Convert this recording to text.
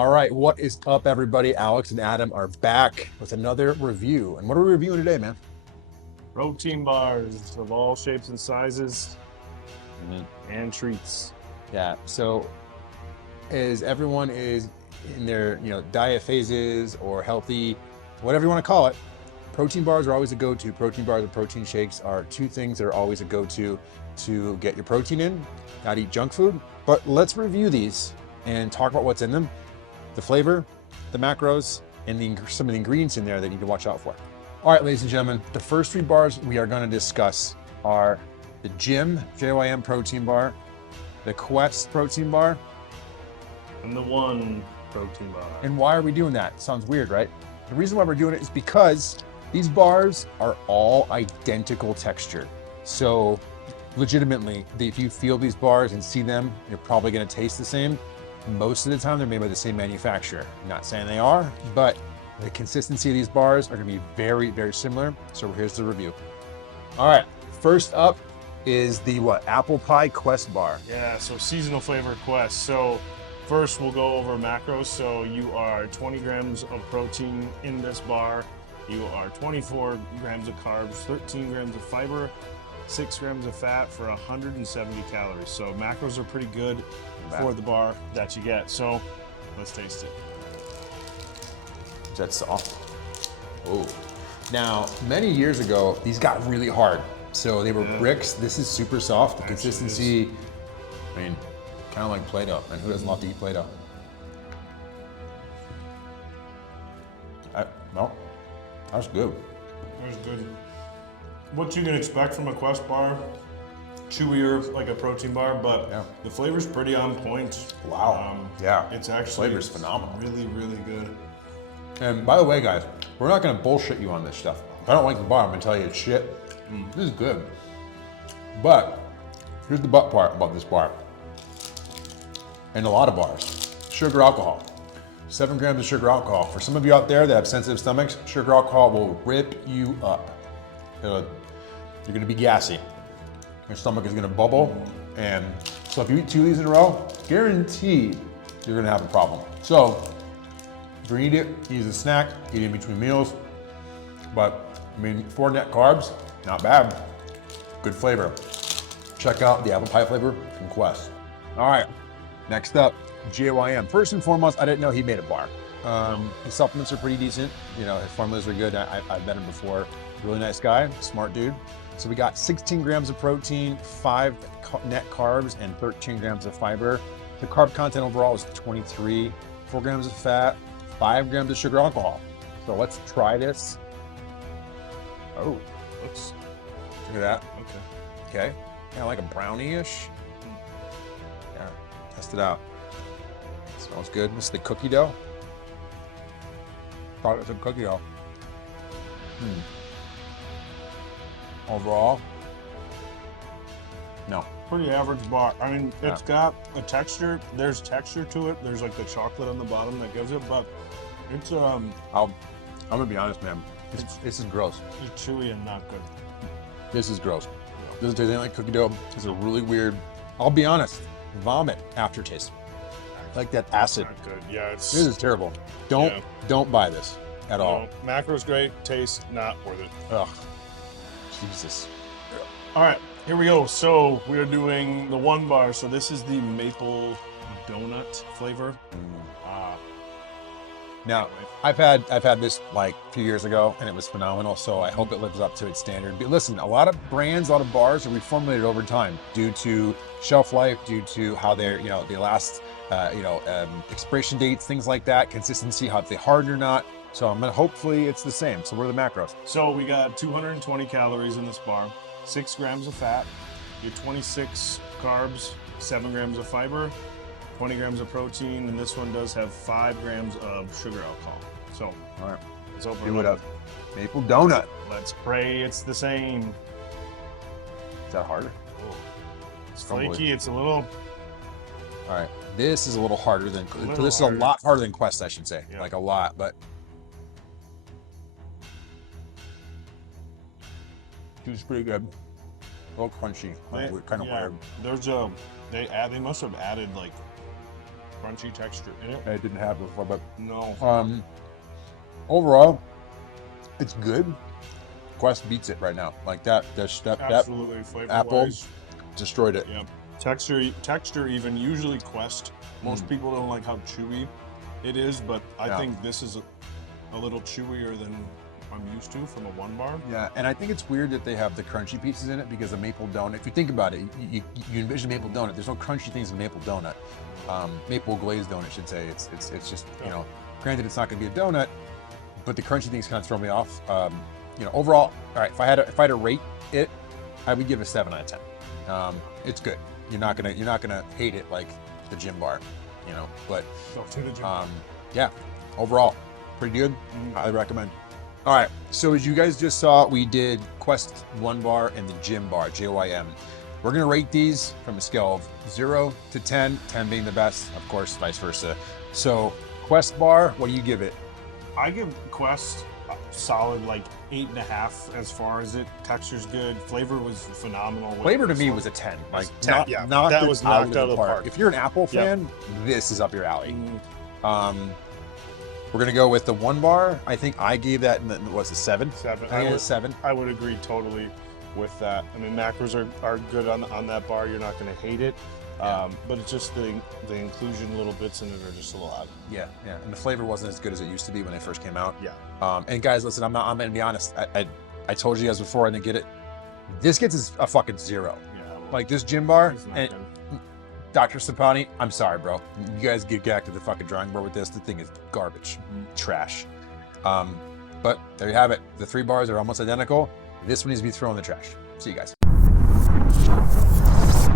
All right, what is up, everybody? Alex and Adam are back with another review. And what are we reviewing today, man? Protein bars of all shapes and sizes Mhm. and treats. Yeah. So, as everyone is in their diet phases or healthy, whatever you want to call it, protein bars are always a go-to. Protein bars and protein shakes are two things that are always a go-to to get your protein in. Not eat junk food. But let's review these and talk about what's in them, the flavor, the macros, and some of the ingredients in there that you need to watch out for. All right, ladies and gentlemen, the first three bars we are going to discuss are the JYM protein bar, the Quest protein bar. And the one protein bar. And why are we doing that? Sounds weird, right? The reason why we're doing it is because these bars are all identical texture. So legitimately, if you feel these bars and see them, you're probably going to taste the same. Most of the time, they're made by the same manufacturer. I'm not saying they are, but the consistency of these bars are going to be very, very similar. So here's the review. All right, first up is the Apple Pie Quest bar. Yeah, so seasonal flavor Quest. So first we'll go over macros. So you are 20 grams of protein in this bar. You are 24 grams of carbs, 13 grams of fiber, 6 grams of fat for 170 calories. So macros are pretty good for the bar that you get. So let's taste it. Is that soft? Oh. Now, many years ago, these got really hard. So they were bricks. This is super soft. The consistency, I mean, kind of like Play-Doh. And who doesn't love to eat Play-Doh? No, that's good. That's good. What you can expect from a Quest bar, chewier like a protein bar, but the flavor's pretty on point. Wow. Yeah. It's actually Flavor's phenomenal. Really, really good. And by the way, guys, we're not going to bullshit you on this stuff. If I don't like the bar, I'm going to tell you it's shit. This is good. But here's the but part about this bar. And a lot of bars. Sugar alcohol. 7 grams of sugar alcohol. For some of you out there that have sensitive stomachs, sugar alcohol will rip you up. You're going to be gassy. Your stomach is going to bubble. And so if you eat 2 of these in a row, guaranteed you're going to have a problem. So if you eat it, eat as a snack, eat it in between meals. But I mean, 4 net carbs, not bad. Good flavor. Check out the apple pie flavor from Quest. All right, next up, JYM. First and foremost, I didn't know he made a bar. His supplements are pretty decent. You know, his formulas are good. I've met him before. Really nice guy, smart dude. So we got 16 grams of protein, 5 net carbs, and 13 grams of fiber. The carb content overall is 23, 4 grams of fat, 5 grams of sugar alcohol. So let's try this. Oh, Looks look at that. okay. Okay, kind of like a brownie-ish. Yeah, test it out. Smells good. This is the cookie dough. Thought it was a cookie dough. Overall, no. Pretty average bar. I mean, it's got a texture. There's texture to it. There's like the chocolate on the bottom that gives it, but it's I'm gonna be honest, man. This is gross. it's chewy and not good. This is gross. Doesn't taste anything like cookie dough. It's a really weird, I'll be honest, vomit aftertaste. Like that acid. Not good. Yeah, it's This is terrible. Don't buy this at all. Macro's great. Taste not worth it. Ugh. Jesus. All right, here we go. So we are doing the one bar. So this is the maple donut flavor. Now, I've had this like a few years ago, and it was phenomenal. So I hope it lives up to its standard. But listen, a lot of brands, a lot of bars are reformulated over time due to shelf life, due to how they're they last, expiration dates, things like that, consistency, how they harden or not. So I'm gonna hopefully it's the same. So what are the macros? So we got 220 calories in this bar, 6 grams of fat, your 26 carbs, 7 grams of fiber, 20 grams of protein, and this one does have 5 grams of sugar alcohol. So, All right, let's open do it it up. up. Maple donut. Let's pray it's the same. Is that harder? It's Probably. flaky. It's a little. All right, this is a little harder than. little This is harder. a lot harder than Quest, I should say. Yeah. Like a lot, but. Juice pretty good. A little crunchy, kind of weird. There's they must have added like crunchy texture in it. I didn't have before, but No. overall, it's good. Quest beats it right now. Like that Absolutely. Flavor apple wise. destroyed it. Yeah. Texture even. Usually Quest, most people don't like how chewy it is, but I think this is a little chewier than I'm used to from a one bar. Yeah, and I think it's weird that they have the crunchy pieces in it because the maple donut, if you think about it, you envision maple donut, there's no crunchy things in maple donut. Maple glazed donut, I should say. It's just, you know, granted it's not going to be a donut, but the crunchy things kind of throw me off. You know, overall, all right, if I had to rate it, I would give it a 7 out of 10. It's good. You're not gonna hate it like the gym bar, you know, but Go to the gym. yeah, overall, pretty good. I recommend. All right, so as you guys just saw, we did Quest 1 bar and the Gym bar, JYM. We're gonna rate these from a scale of 0 to 10, 10 being the best, of course, vice versa. So Quest bar, what do you give it? I give Quest a solid like 8.5 as far as it. Texture's good. Flavor was phenomenal. Flavor to me was a 10. Like 10, yeah. That was knocked out of the park. If you're an Apple fan, this is up your alley. We're gonna go with the 1 bar. I think I gave that, what's it, 7? 7. I think it was 7. I would agree totally with that. I mean, macros are good on that bar. You're not going to hate it. But it's just the inclusion little bits in it are just a lot. Yeah, yeah. And the flavor wasn't as good as it used to be when they first came out. Yeah. And guys, listen, I'm gonna be honest. I told you guys before I didn't get it. This gets a fucking 0. Yeah. Well, Like this gym bar, it's not and good. Dr. Sapani, I'm sorry, bro. You guys get back to the fucking drawing board with this. The thing is garbage, trash. But there you have it. The 3 bars are almost identical. This one needs to be thrown in the trash. See you guys.